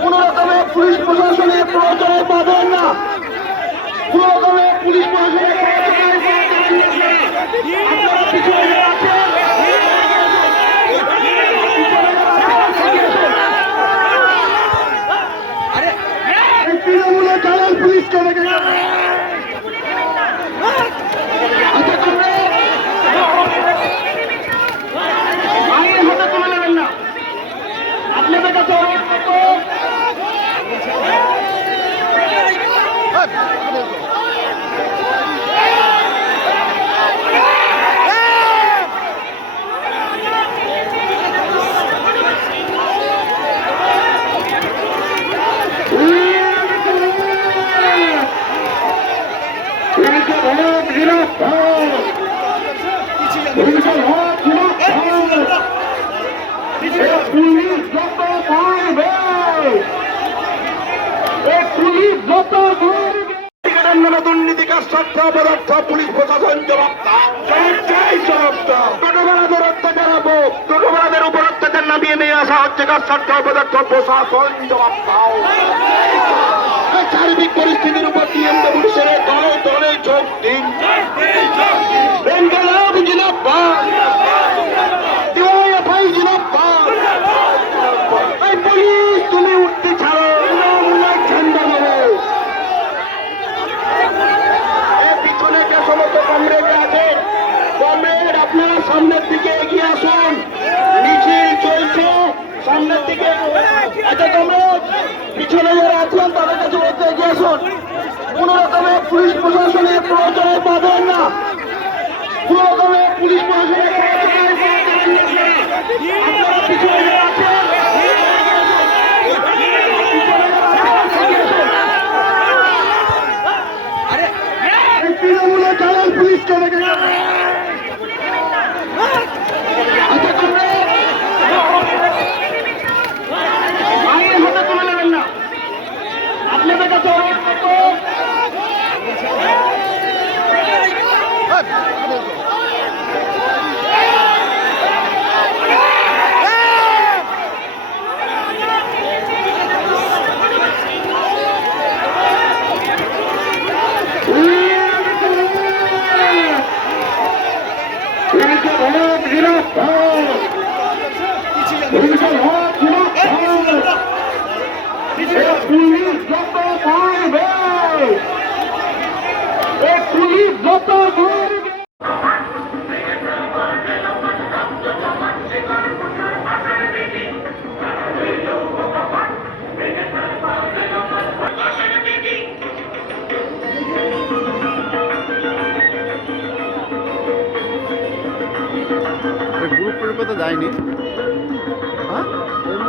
কোন রকমের পুলিশ প্রশাসনের প্রয়োজনে পাবেন না কোন রকমের পুলিশ প্রশাসনের। আপনারা পিছনে আছেন পুলিশ যত মারবে এ পুলিশ যত মারবে দুর্নীতিকার স্বার্থ অপরার্থ পুলিশ প্রশাসন জবাব চাই জবাব দাও অত্যাচার হব টোটোবেলাদের উপর অত্যাচার নামিয়ে নিয়ে আসা হচ্ছে কার স্বার্থ অপরার্থ প্রশাসন জবাব দাও সার্বিক পরিস্থিতির উপর টিএমডব্লিউ সেরে দলে দলে যোগ দিন। আচ্ছা কমরেড পিছনে যারা আছেন তাদের কাছে বলতে এগিয়ে আসুন। কোন রকমের পুলিশ প্রশাসনের প্রয়োজনে পাবেন না কোন রকমের পুলিশ প্রশাসনের প্রয়োজনে পাবেন না। আপনারা পিছনে যারা আছেন এই তৃণমূলের দালাল পুলিশকে দেখে আচ্ছা কমরেড মায়ের হাতে তুলে নেবেন না আপনাদের কাছে অনুরোধ করব, পুলিশের হক নিরাপদ পুলিশের হক নিরাপদ এ পুলিশ যায়নি